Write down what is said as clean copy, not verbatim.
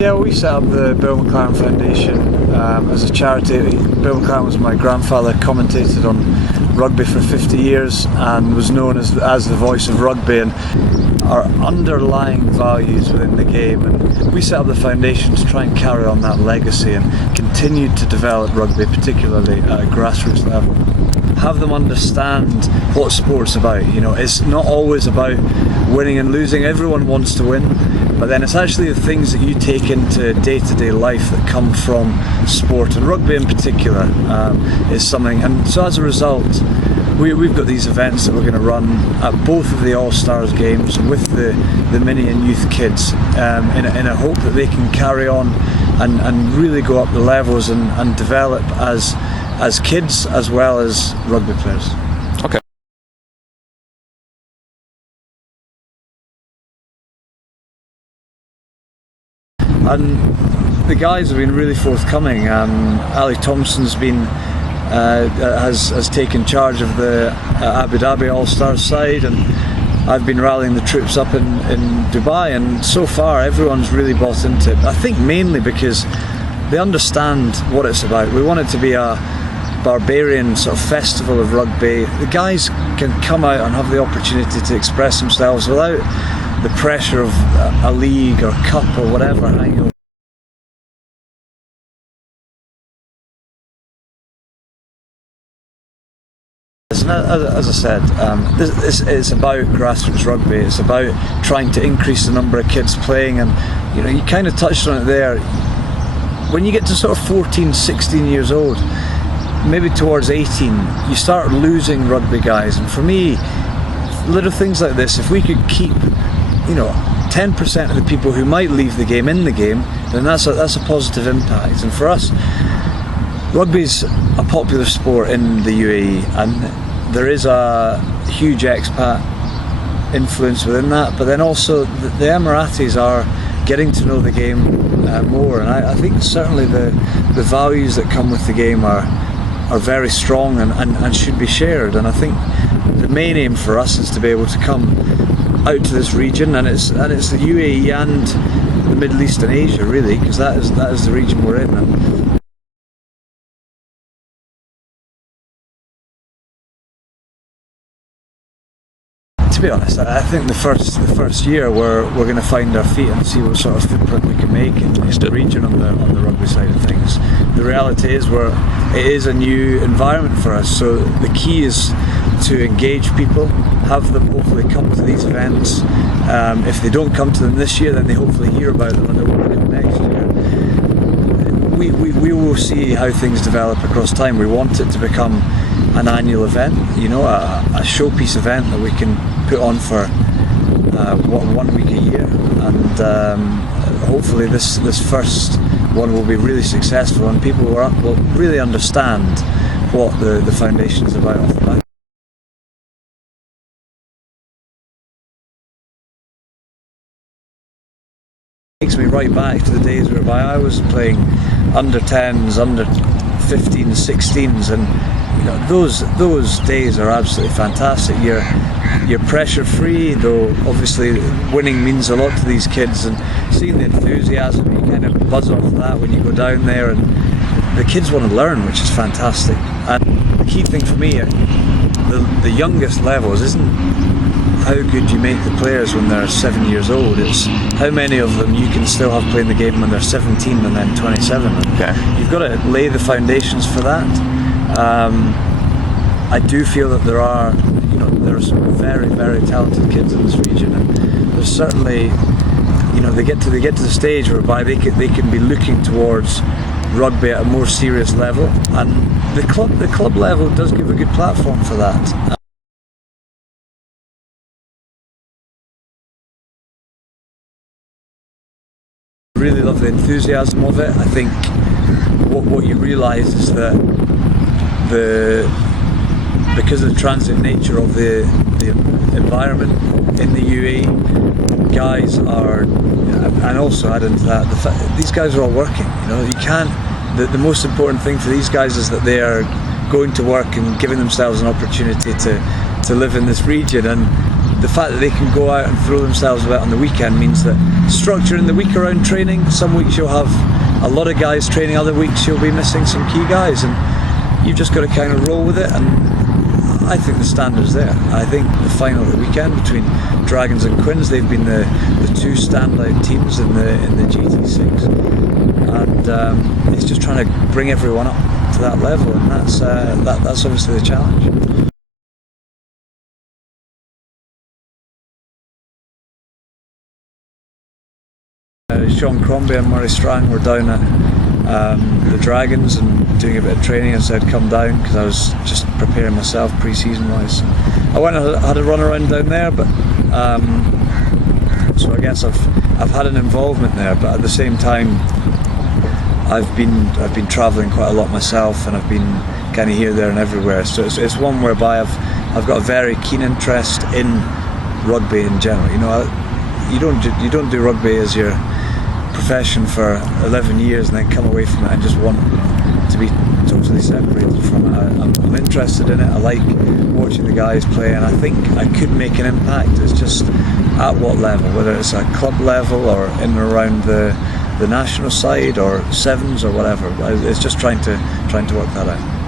Yeah, we set up the Bill McLaren Foundation as a charity. Bill McLaren was my grandfather, commentated on rugby for 50 years and was known as the voice of rugby, and our underlying values within the game. And we set up the foundation to try and carry on that legacy and continue to develop rugby, particularly at a grassroots level. Have them understand what sport's about. You know, it's not always about winning and losing. Everyone wants to win, but then it's actually the things that you take into day-to-day life that come from sport, and rugby in particular is something. And so as a result, we've got these events that we're going to run at both of the All-Stars games with the mini and youth kids in a hope that they can carry on and really go up the levels and develop as kids as well as rugby players. Okay. And the guys have been really forthcoming. Ali Thompson's been has taken charge of the Abu Dhabi All-Stars side, and I've been rallying the troops up in Dubai, and so far everyone's really bought into it. I think mainly because they understand what it's about. We want it to be a barbarian sort of festival of rugby. The guys can come out and have the opportunity to express themselves without the pressure of a league or cup or whatever hanging over. As I said, it's about grassroots rugby. It's about trying to increase the number of kids playing, and you know, you kind of touched on it there. When you get to sort of 14, 16 years old, maybe towards 18, you start losing rugby guys. And for me, little things like this, if we could keep, 10% of the people who might leave the game in the game, then that's a positive impact. And for us, rugby's a popular sport in the UAE, and there is a huge expat influence within that, but then also the Emiratis are getting to know the game more, and I think certainly the values that come with the game are very strong and should be shared. And I think the main aim for us is to be able to come out to this region, and it's the UAE and the Middle East and Asia really, because that is the region we're in. And to be honest, I think the first year we're going to find our feet and see what sort of footprint we can make in the region on the rugby side of things. The reality is it is a new environment for us, so the key is to engage people, have them hopefully come to these events. If they don't come to them this year, then they hopefully hear about them and they want to come next year. We will see how things develop across time. We want it to become an annual event, a showpiece event that we can put on for 1 week a year, and hopefully this first one will be really successful, and people will really understand what the foundation is about off the bat. Takes me right back to the days whereby I was playing under 10s, under 15s, 16s, and those days are absolutely fantastic. You're pressure free, though obviously winning means a lot to these kids, and seeing the enthusiasm, you kind of buzz off that when you go down there, and the kids want to learn, which is fantastic. And the key thing for me, the youngest levels, isn't how good you make the players when they're 7 years old. It's how many of them you can still have playing the game when they're 17 and then 27. Okay. You've got to lay the foundations for that. I do feel that there's some very, very talented kids in this region, and there's certainly, they get to the stage whereby they can be looking towards rugby at a more serious level, and the club level does give a good platform for that. I really love the enthusiasm of it. I think what you realise is that because of the transit nature of the environment in the UAE, guys are, and also add into that the fact that these guys are all working. You can't. The most important thing for these guys is that they are going to work and giving themselves an opportunity to live in this region, and the fact that they can go out and throw themselves about on the weekend means that structure in the week around training, some weeks you'll have a lot of guys training, other weeks you'll be missing some key guys, and you've just got to kind of roll with it. And I think the standard's there. I think the final of the weekend between Dragons and Quins, they've been the two standout teams in the GT6, and it's just trying to bring everyone up to that level, and that's obviously the challenge. Sean Crombie and Murray Strang were down at the Dragons and doing a bit of training, and said come down because I was just preparing myself pre-season wise. So I went and had a run around down there, but so I guess I've had an involvement there, but at the same time I've been travelling quite a lot myself, and I've been kind of here, there and everywhere. So it's one whereby I've got a very keen interest in rugby in general. You know, you don't do rugby as your profession for 11 years and then come away from it and just want to be totally separated from it. I'm interested in it. I like watching the guys play, and I think I could make an impact. It's just at what level, whether it's at club level or in and around the national side or sevens or whatever. It's just trying to work that out.